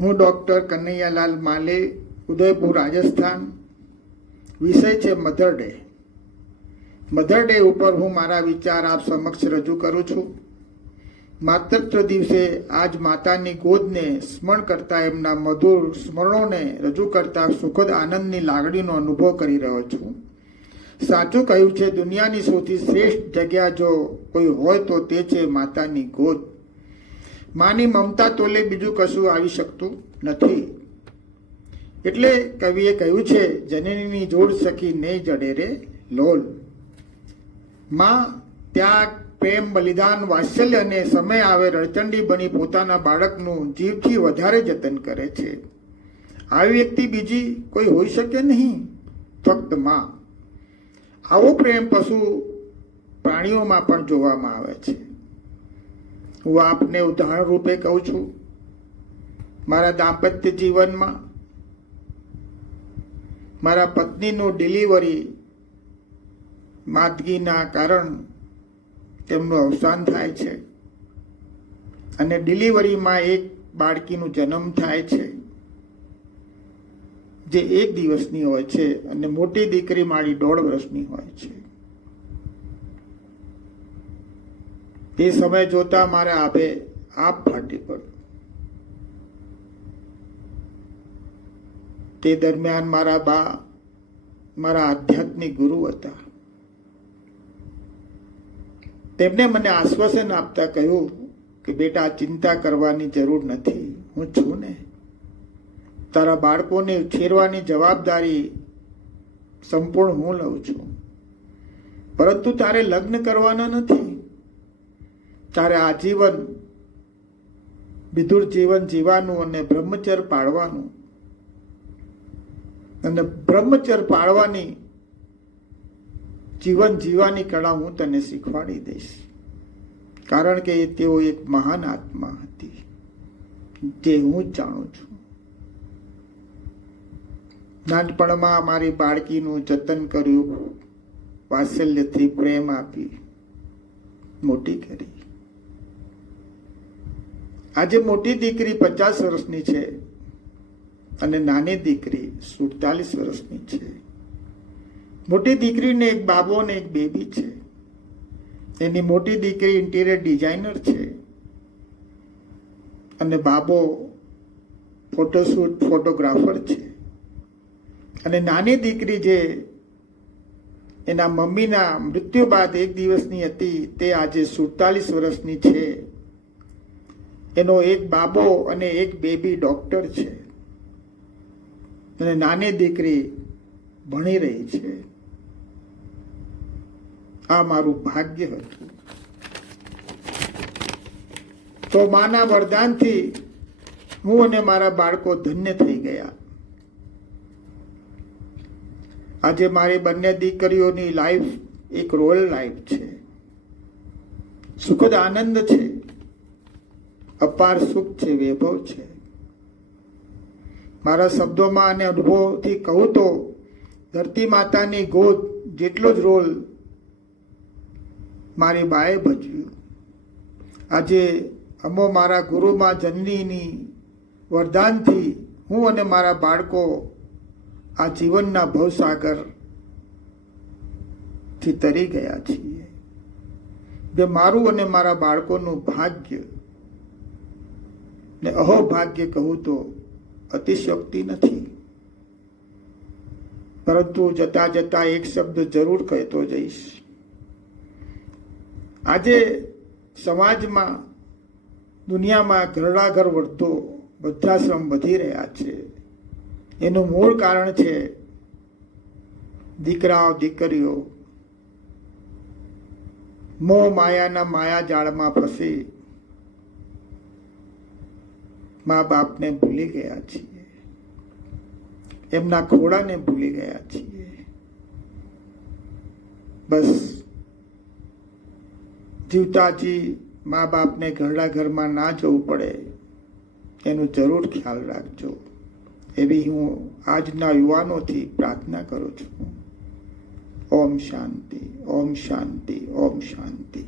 હું ડૉક્ટર કનૈયાલાલ માલે, ઉદયપુર, રાજસ્થાન. વિષય છે મધર ડે. મધર ડે ઉપર હું મારા વિચાર આપ સમક્ષ રજૂ કરું છું. માતૃત્વ દિવસે આજ માતાની ગોદને સ્મરણ કરતા, એમના મધુર સ્મરણોને રજૂ કરતા સુખદ આનંદની લાગણીનો અનુભવ કરી રહ્યો છું. સાચું કહ્યું છે, દુનિયાની સૌથી શ્રેષ્ઠ જગ્યા જો કોઈ હોય તો તે છે માતાની ગોદ. માની મમતા તોલે બીજું કશું આવી શકતું નથી. એટલે કવિએ કહ્યું છે, જનનીની જોડ સખી નહીં જડે રે લોલ. માં ત્યાગ, પ્રેમ, બલિદાન, વાત્સલ્ય અને સમય આવે રણચંડી બની પોતાના બાળકનું જીવથી વધારે જતન કરે છે. આવી વ્યક્તિ બીજી કોઈ હોઈ શકે નહીં, ફક્ત માં. આવો પ્રેમ પશુ પ્રાણીઓમાં પણ જોવામાં આવે છે. હું આપને ઉદાહરણ રૂપે કહું છું. મારા દાંપત્ય જીવનમાં મારા પત્નીનું ડિલિવરી માંદગીના કારણ તેમનું અવસાન થાય છે અને ડિલિવરીમાં એક બાળકીનું જન્મ થાય છે જે 1 દિવસની હોય છે અને મોટી દીકરી મારી 1.5 વર્ષની હોય છે. તે સમય જોતા મારે આભે આપ ફાટી પડ્યું. તે દરમિયાન મારા બા મારા આધ્યાત્મિક ગુરુ હતા. તેમણે મને આશ્વાસન આપતા કહ્યું કે બેટા, ચિંતા કરવાની જરૂર નથી, હું છું ને. તારા બાળકોને ઉછેરવાની જવાબદારી સંપૂર્ણ હું લઉં છું. પરંતુ તારે લગ્ન કરવાના નથી. તારે આજીવન વિધુર જીવન જીવવાનું અને બ્રહ્મચર્ય પાળવાનું. અને બ્રહ્મચર્ય પાળવાની, જીવન જીવવાની કળા હું તને શીખવાડી દઈશ. કારણ કે તેઓ એક મહાન આત્મા હતી, જે હું જ જાણું છું. નાનપણમાં મારી બાળકીનું જતન કર્યું, વાત્સલ્યથી પ્રેમ આપી મોટી કરી. આજે મોટી દીકરી 50 વર્ષની છે અને નાની દીકરી 47 વર્ષની છે. મોટી દીકરીને એક બાબો અને એક બેબી છે. એની મોટી દીકરી ઇન્ટિરિયર ડિઝાઇનર છે અને બાબો ફોટોગ્રાફર છે. અને નાની દીકરી જે એના મમ્મીના મૃત્યુ બાદ 1 દિવસની હતી, તે આજે 47 વર્ષની છે. એનો એક બાબો અને એક બેબી ડોક્ટર છે અને નાની દીકરી ભણી રહી છે. આ મારું ભાગ્ય હતું. તો માના વરદાનથી હું અને મારા બાળકો ધન્ય થઈ ગયા. આજે મારી બંને દીકરીઓની લાઈફ એક રોયલ લાઈફ છે. સુખદ આનંદ છે, અપાર સુખ છે, વૈભવ છે. મારા શબ્દોમાં અને અનુભવથી કહું તો ધરતી માતાની ગોદ જેટલો જ રોલ મારી બાએ ભજવ્યું. આજે અમો મારા ગુરુમાં જનનીની વરદાનથી હું અને મારા બાળકો આ જીવનના ભવસાગરથી તરી ગયા છીએ. જે મારું અને મારા બાળકોનું ભાગ્ય ને અહોભાગ્ય કહું તો અતિશયોક્તિ નથી. પરંતુ જતા જતા એક શબ્દ જરૂર કહેતો જઈશ. આજે સમાજમાં, દુનિયામાં ઘરડાઘર વૃદ્ધો, વૃદ્ધાશ્રમ વધી રહ્યા છે. એનું મૂળ કારણ છે દીકરાઓ દીકરીઓ મોહ માયાના માયાજાળમાં ફસી મા બાપને ભૂલી ગયા છીએ, એમના ખોળાને ભૂલી ગયા છીએ. બસ જીવતાજી મા બાપને ઘરડા ઘરમાં ના જવું પડે એનું જરૂર ખ્યાલ રાખજો, એવી હું આજના યુવાનોથી પ્રાર્થના કરું છું. ઓમ શાંતિ, ઓમ શાંતિ, ઓમ શાંતિ.